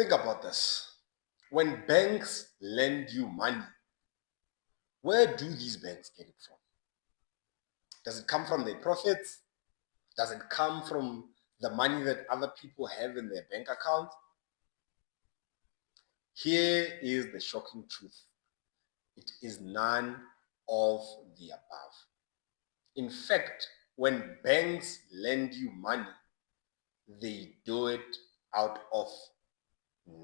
Think about this. When banks lend you money, where do these banks get it from? Does it come from their profits? Does it come from the money that other people have in their bank account? Here is the shocking truth. It is none of the above. In fact, when banks lend you money, they do it out of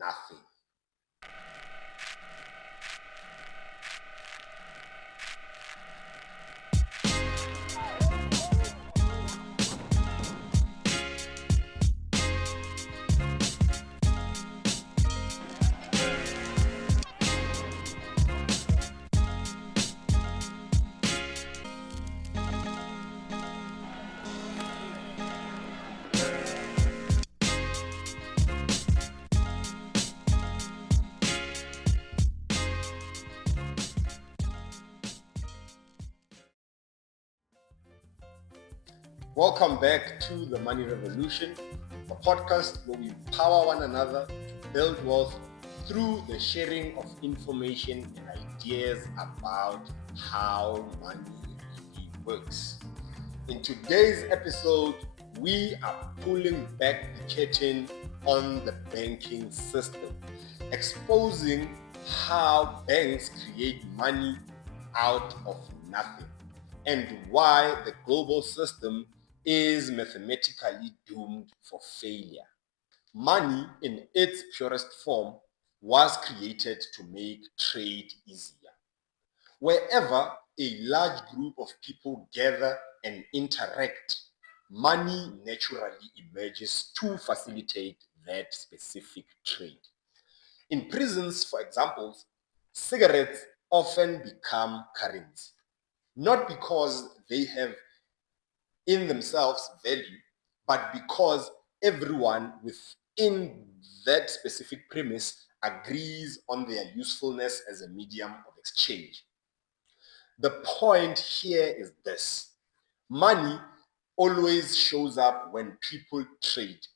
nothing. Welcome back to the Money Revolution, a podcast where we empower one another to build wealth through the sharing of information and ideas about how money really works. In today's episode, we are pulling back the curtain on the banking system, exposing how banks create money out of nothing and why the global system is mathematically doomed for failure. Money, in its purest form, was created to make trade easier. Wherever a large group of people gather and interact, money naturally emerges to facilitate that specific trade. In prisons, for example, cigarettes often become currency, not because they have in themselves value, but because everyone within that specific premise agrees on their usefulness as a medium of exchange. The point here is this: money always shows up when people trade,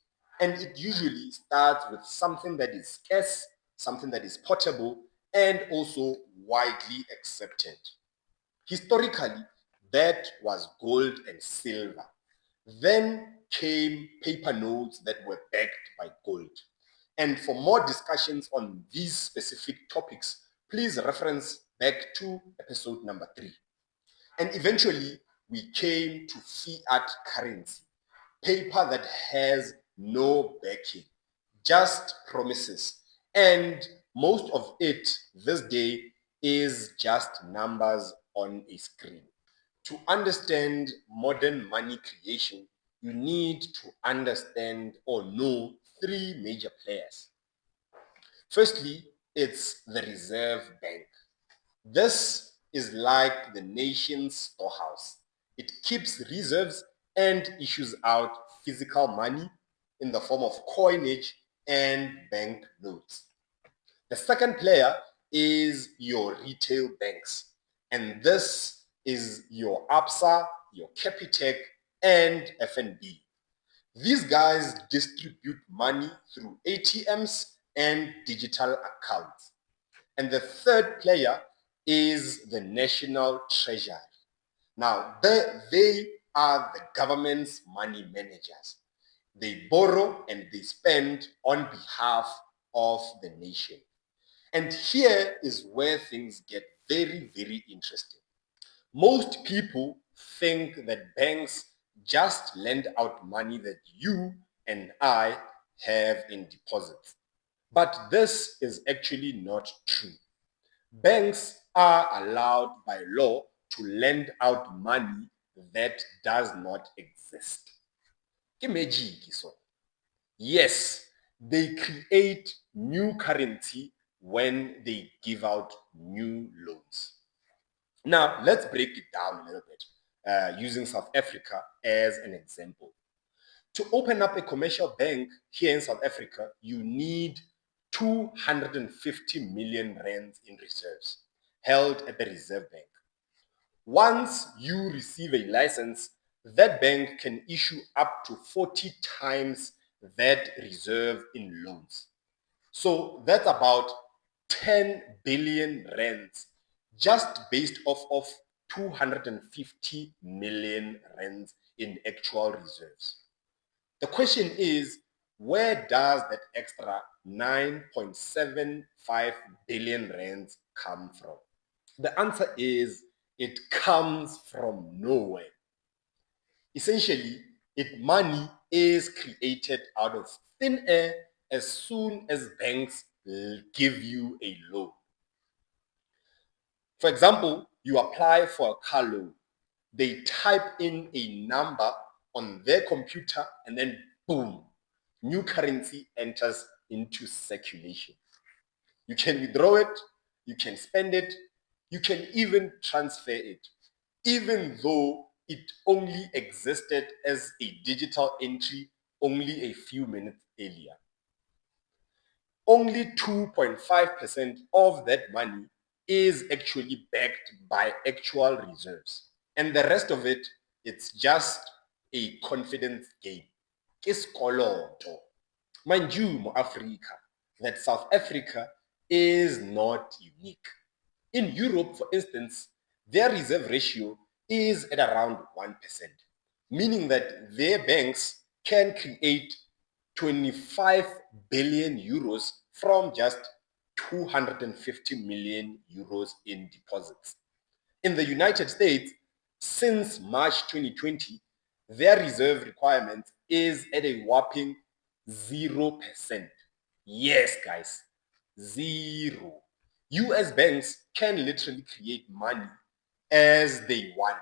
and it usually starts with something that is scarce, something that is portable, and also widely accepted. Historically, that was gold and silver. Then came paper notes that were backed by gold. And for more discussions on these specific topics, please reference back to episode number 3. And eventually, we came to fiat currency, paper that has no backing, just promises. And most of it this day is just numbers on a screen. To understand modern money creation, you need to understand or know three major players. Firstly, it's the Reserve Bank. This is like the nation's storehouse. It keeps reserves and issues out physical money in the form of coinage and bank notes. The second player is your retail banks, and this is your ABSA, your Capitec, and FNB. These guys distribute money through ATMs and digital accounts. And the third player is the National Treasury. Now, they are the government's money managers. They borrow and they spend on behalf of the nation. And here is where things get very, very interesting. Most people think that banks just lend out money that you and I have in deposits. But this is actually not true. Banks are allowed by law to lend out money that does not exist. Ke magic, so. Yes, they create new currency when they give out new loans. Now, let's break it down a little bit using South Africa as an example. To open up a commercial bank here in South Africa, you need 250 million rands in reserves held at the Reserve Bank. Once you receive a license, that bank can issue up to 40 times that reserve in loans. So that's about 10 billion rands just based off of 250 million rands in actual reserves. The question is, where does that extra 9.75 billion rands come from? The answer is it comes from nowhere. Essentially, money is created out of thin air as soon as banks give you a loan. For example, you apply for a car loan. They type in a number on their computer and then boom, new currency enters into circulation. You can withdraw it, you can spend it, you can even transfer it, even though it only existed as a digital entry only a few minutes earlier. Only 2.5% of that money is actually backed by actual reserves. And the rest of it, it's just a confidence game. Iskoloto. Mind you, Africa, that South Africa is not unique. In Europe, for instance, their reserve ratio is at around 1%, meaning that their banks can create 25 billion euros from just 250 million euros in deposits. In the United States, since March 2020, their reserve requirement is at a whopping 0%. Yes, guys, zero. US banks can literally create money as they want.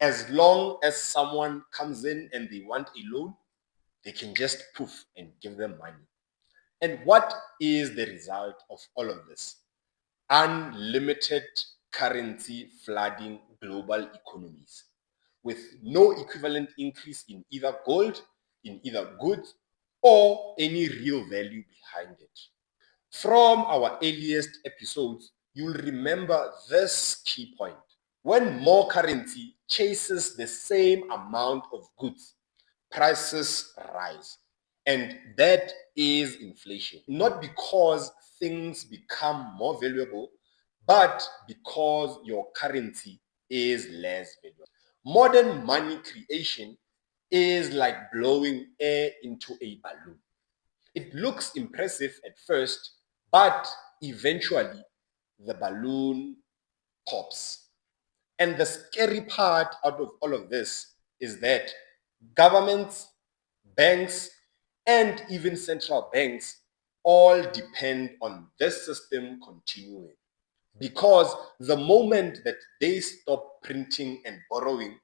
As long as someone comes in and they want a loan, they can just poof and give them money. And what is the result of all of this? Unlimited currency flooding global economies with no equivalent increase in either gold, in either goods, or any real value behind it. From our earliest episodes, you'll remember this key point. When more currency chases the same amount of goods, prices rise. And that is inflation. Not because things become more valuable, but because your currency is less valuable. Modern money creation is like blowing air into a balloon. It looks impressive at first, but eventually the balloon pops. And the scary part out of all of this is that governments, banks, and even central banks all depend on this system continuing. Because the moment that they stop printing and borrowing,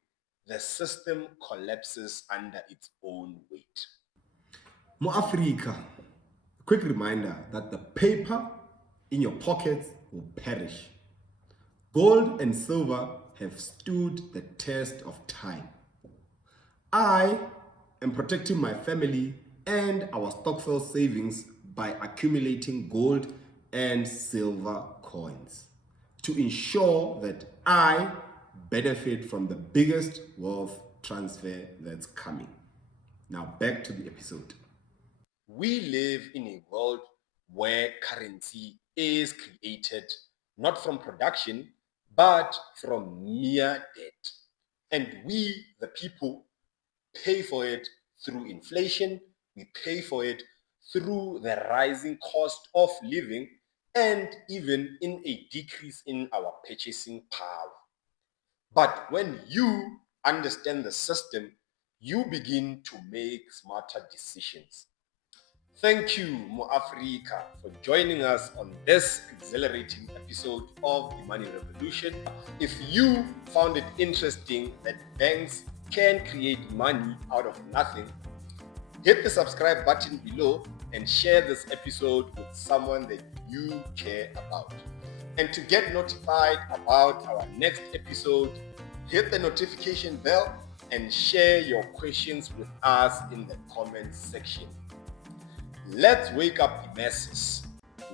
the system collapses under its own weight. More Africa, a quick reminder that the paper in your pockets will perish. Gold and silver have stood the test of time. I am protecting my family and our Stokvel savings by accumulating gold and silver coins to ensure that I benefit from the biggest wealth transfer that's coming. Now back to the episode. We live in a world where currency is created not from production, but from mere debt. And we, the people, pay for it through inflation, we pay for it through the rising cost of living, and even in a decrease in our purchasing power. But when you understand the system, you begin to make smarter decisions. Thank you, Mo Africa, for joining us on this exhilarating episode of the Money Revolution. If you found it interesting that banks can create money out of nothing, hit the subscribe button below and share this episode with someone that you care about. And to get notified about our next episode, hit the notification bell and share your questions with us in the comments section. Let's wake up the masses.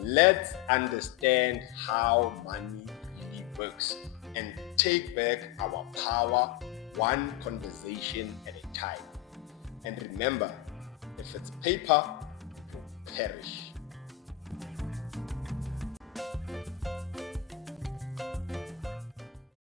Let's understand how money really works and take back our power one conversation at a time. And remember, if it's paper, it will perish.